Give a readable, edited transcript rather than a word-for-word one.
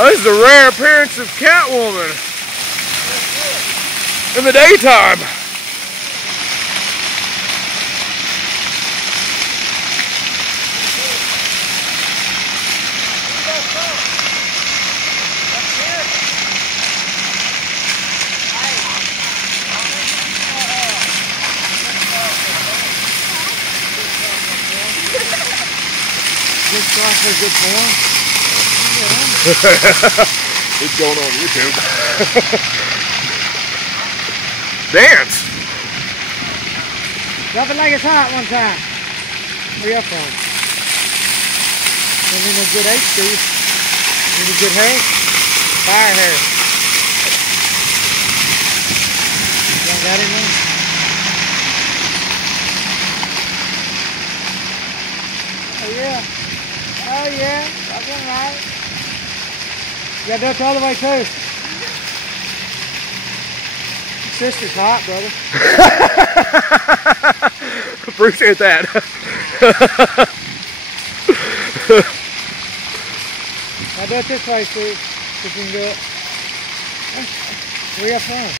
Oh, this is a rare appearance of Catwoman in the daytime. Good stuff for good form. It's going on YouTube. Dance. Drop it like it's hot one time. Where you from? Don't need no good H, do you? Need a good hair? Fire hair. You don't got any? Oh yeah. Oh yeah, that's all right. You gotta do it all the way too. Your sister's hot, brother. Appreciate that. Now do it this way, Steve. If you can do it. Where you from?